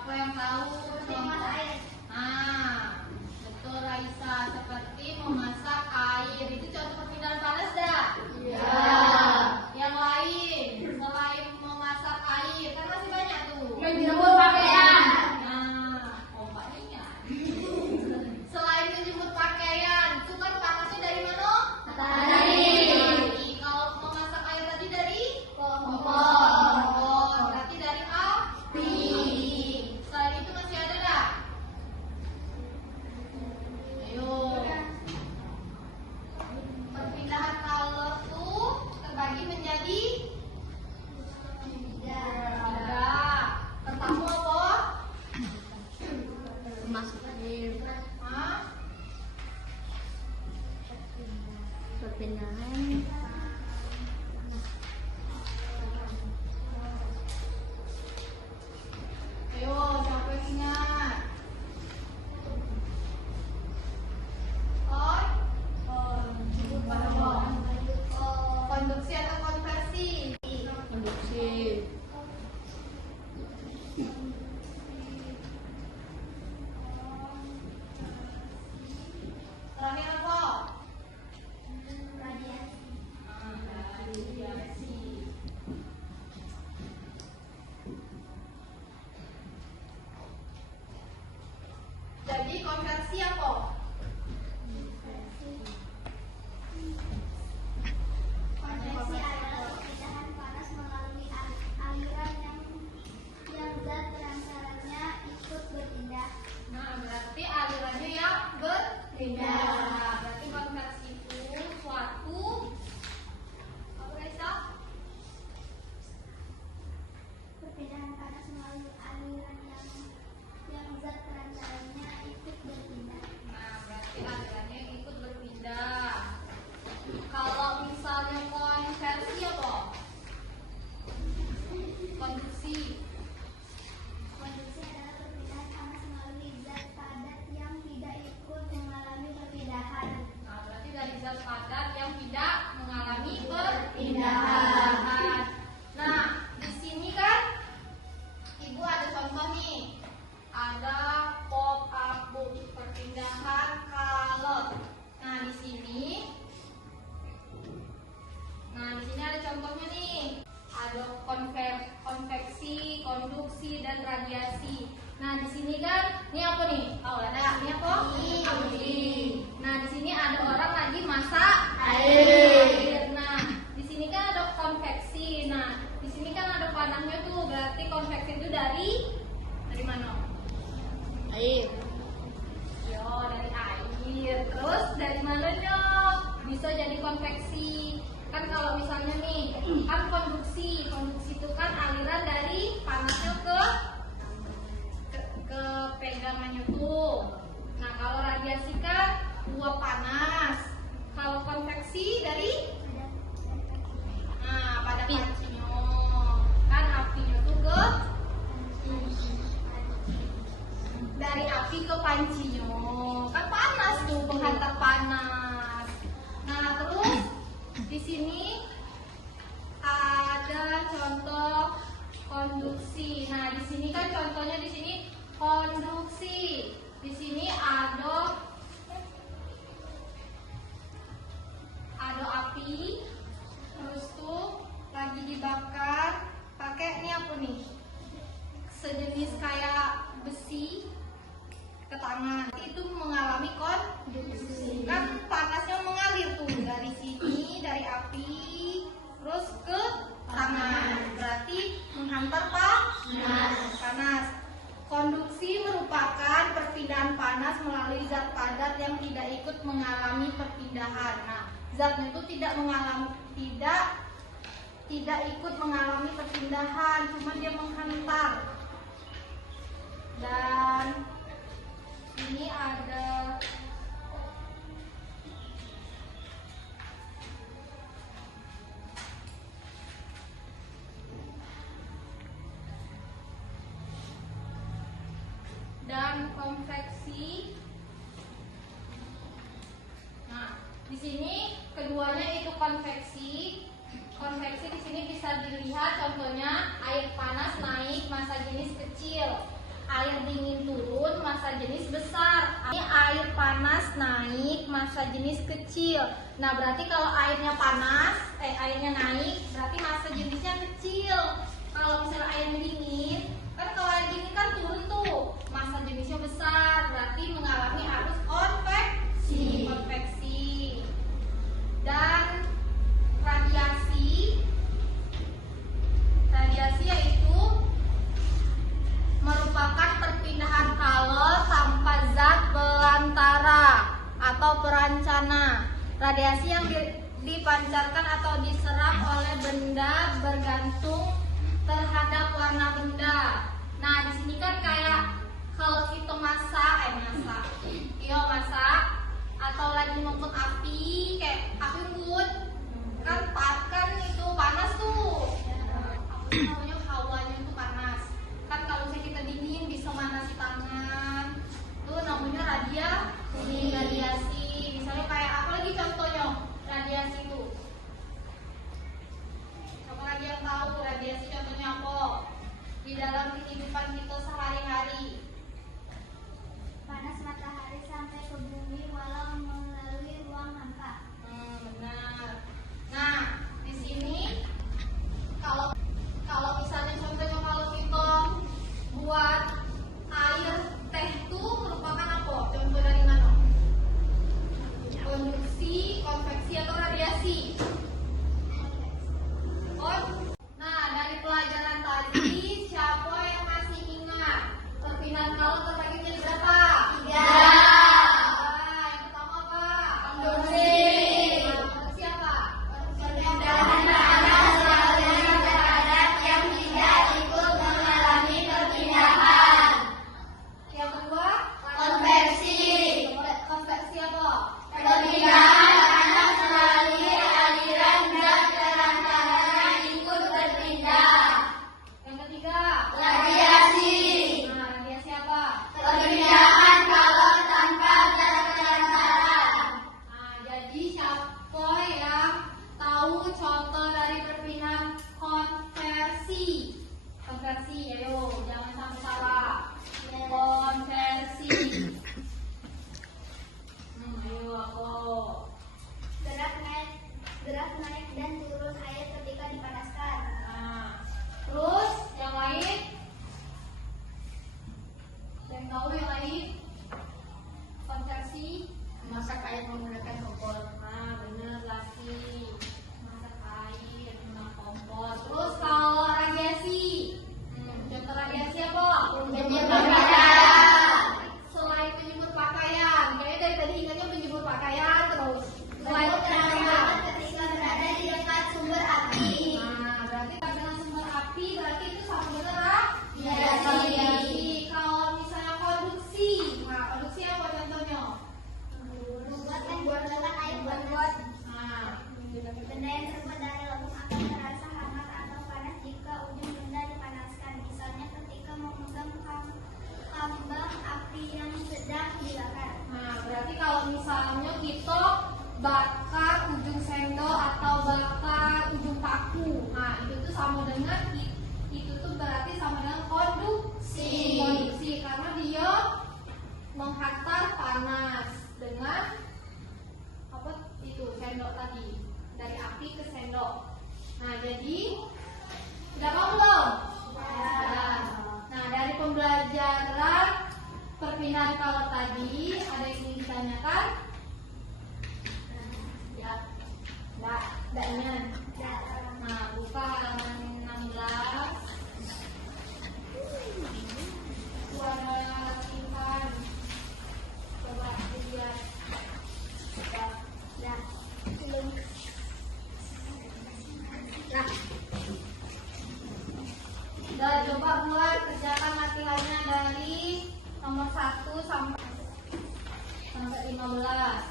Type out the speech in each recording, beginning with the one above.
Siapa yang tahu? Memasak air. Nah, betul Raisa. Seperti memasak air. Itu contoh perpindahan panas dah? Iya. Yang lain, selain memasak air, kan masih banyak tuh. Menjemur pakaian. Nah, Pak ingat. Selain menjemur pakaian, itu kan panasnya dari mana? Matahari. Kalau memasak air tadi dari Kompor. berarti dari api. Selain itu masih ada nggak? Ayo. Perpindahan color tuh terbagi menjadi tiga. Pertama apa? Masuk air. Hah? Perpindahan. Ayo, siapa yang ingat? Konduksi atau konversi? Konduksi. Terakhir apa? Radiasi. Radiasi. Jadi konversi apa? Konveksi adalah perpindahan panas melalui aliran yang zat perantaranya ikut berpindah. Nah, berarti alirannya yang berpindah. Berarti konversi itu suatu apa Raisa? Perpindahan panas melalui aliran yang zat perantaranya ikut berpindah. Nah, berarti alirannya yang ikut berpindah. Kalau misalnya konversi apa? Konduksi. Konduksi adalah perpindahan panas melalui zat padat yang tidak ikut mengalami perpindahan. Nah, berarti dari zat padat yang tidak mengalami perpindahan. Nah, di sini kan Ibu ada contoh nih. Ada pop up book perpindahan color. Nah, di sini ada contohnya nih. Ada konveksi, konduksi, dan radiasi. Nah, di sini kan, ini apa nih? Oh, ada. Ini apa? Api. Nah, di sini ada orang lagi masak air. Nah, di sini kan ada konveksi. Nah, di sini kan ada panahnya tuh. Berarti konveksi itu dari mana? Air. Yo, dari air. Terus dari mananya bisa jadi konveksi? Kan kalau misalnya nih, kan konduksi itu kan aliran dari panasnya ke pegangannya tuh. Nah, kalau radiasi kan uap panas. Kalau konveksi dari pada pancinya. Kan apinya tuh dari api ke pancinya. Kan panas tuh, penghantar panas. Nah, terus di sini ada contoh konduksi. Nah, di sini kan contohnya di sini konduksi. Di sini ada api, terus tuh lagi dibakar pakai ini apa nih? Sejenis kayak besi ke tangan. Itu mengalami konduksi. Kan panasnya mengalir tuh dari sini, dari api terus ke tangan. Berarti menghantar panas. Konduksi merupakan perpindahan panas melalui zat padat yang tidak ikut mengalami perpindahan. Nah, zatnya itu tidak ikut mengalami perpindahan, cuma dia menghantar. Dan ini ada dan konveksi. Nah, di sini keduanya itu konveksi. Konveksi di sini bisa dilihat contohnya air panas naik massa jenis kecil. air dingin turun, massa jenis besar. Ini air panas naik, massa jenis kecil. Nah, berarti kalau airnya panas, airnya naik, berarti massa jenisnya kecil. Kalau misalnya airnya dingin, kan kalau air dingin kan turun tuh, massa jenisnya besar, berarti mengalami arus konveksi. Dan radiasi yaitu merupakan perpindahan kalor tanpa zat belantara atau perancana. Radiasi yang dipancarkan atau diserap oleh benda bergantung terhadap warna benda. Nah, di sini kan kayak kalau kita masak atau lagi ngumpul api, kayak api unggun kan itu panas tuh. Namanya hawanya itu panas. Kan kalau misalnya kita dingin bisa manasi tangan. Itu namanya radiasi. Misalnya kayak apa lagi contohnya radiasi itu? Siapa lagi yang tahu radiasi contohnya apa? Di dalam kehidupan kita sehari-hari. Panas matahari sampai ke bumi walau melalui ruang hampa. Benar. Nah, di sini kalau misalnya contohnya kalau kita buat air teh itu merupakan apa? Contoh dari mana? Konduksi, konveksi atau radiasi? Nah, dari pelajaran tadi siapa yang masih ingat perpindahan kalor terbagi menjadi berapa? 3. Yang pertama apa? Konduksi. Konduksi apa? Perpindahan panas melalui terhadap yang tidak ikut mengalami perpindahan. Yang kedua? Konveksi. Konveksi apa? Perpindahan panas melalui aliran zat perantaranya ikut berpindah. Yang ketiga? Radiasi. Nah, radiasi apa? Perpindahan kalor tanpa zat perantara. Nah, jadi siapa yang tahu contoh dari perpindahan konversi? Konversi, ayo jangan sampai salah. Konversi. Ayo aku. Gerak naik dan turun air ketika dipanaskan. Nah, terus yang lain? Yang tahu yang lain? Konversi, masak air menggunakan kompor. Nah, bener Lasi. Masak air menggunakan kompor. Terus kalau radiasi, contoh radiasi apa? Menjemur pakaian. Selain menjemur pakaian, kayaknya dari tadi ingatnya menjemur pakaian terus. Selain Ketika berada di dekat sumber api. Nah, berarti dengan sumber api berarti itu sama bener Radiasi. Kalau misalnya konduksi, nah konduksi apa contohnya? Membuat air buat. Nah, Benda yang terbuat dari lempung akan terasa hangat atau panas jika ujung benda dipanaskan. Misalnya ketika memegang kambang api yang sedang dibakar. nah berarti kalau misalnya kita bakar ujung sendok atau bakar ujung paku, nah itu tuh sama dengan itu tuh berarti sama dengan konduksi. Karena dia menghantar panas dengan apa itu sendok tadi, dari api ke sendok. Nah, jadi sudah paham belum? Nah, dari pembelajaran perpindahan kalor tadi ada yang ingin ditanyakan? Ya, enggak ingat. Nah, buka halaman 16. Ada latihan. Coba dilihat. Udah, coba buat kerjakan latihannya dari nomor 1 sampai 15.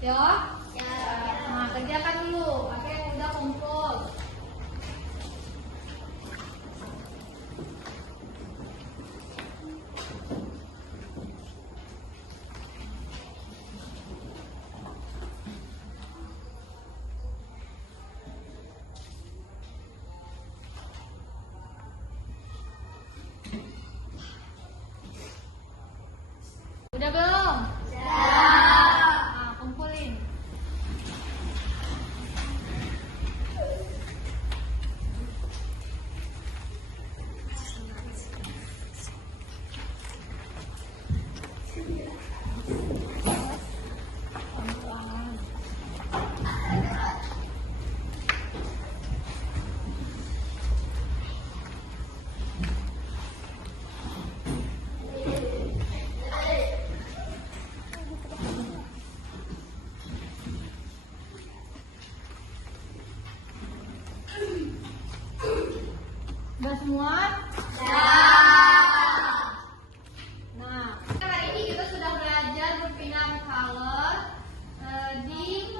Ya? Nah, kerjakan dulu. Apa yang udah kumpul? Nah, hari ini kita sudah belajar berpindah color di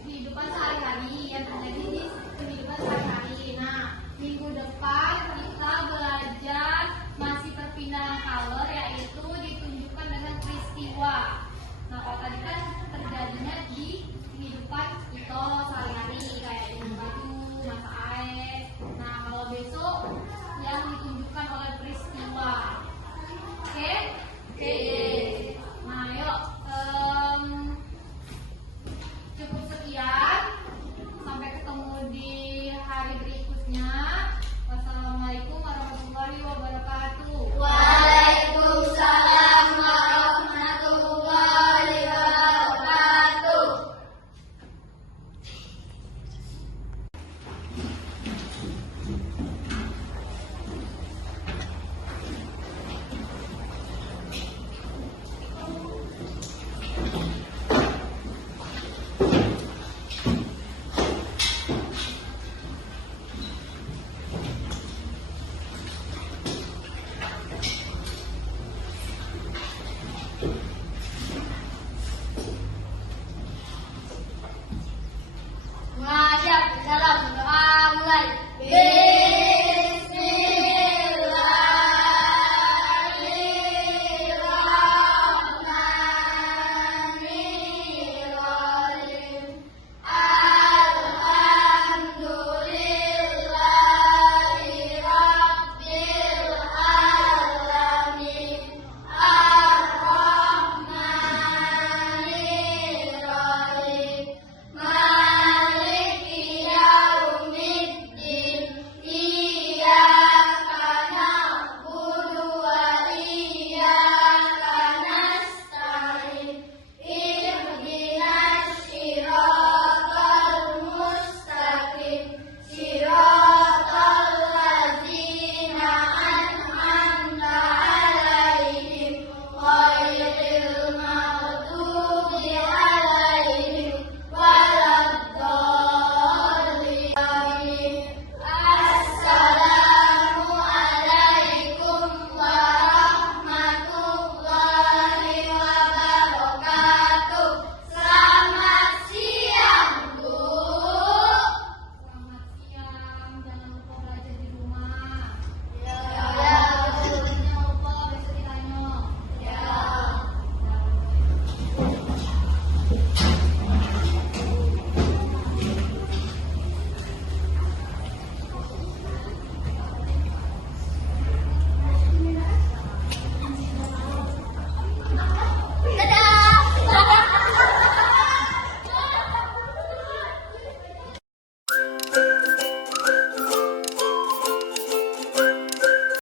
kehidupan sehari-hari yang terjadi di kehidupan sehari-hari. Nah, minggu depan kita belajar masih perpindahan color, yaitu ditunjukkan dengan peristiwa. Nah, kalau tadi kan terjadinya di kehidupan kita sehari-hari kayak di baju, masak air. Nah, kalau besok yang ditunjukkan oleh peristiwa. Oke? Oke.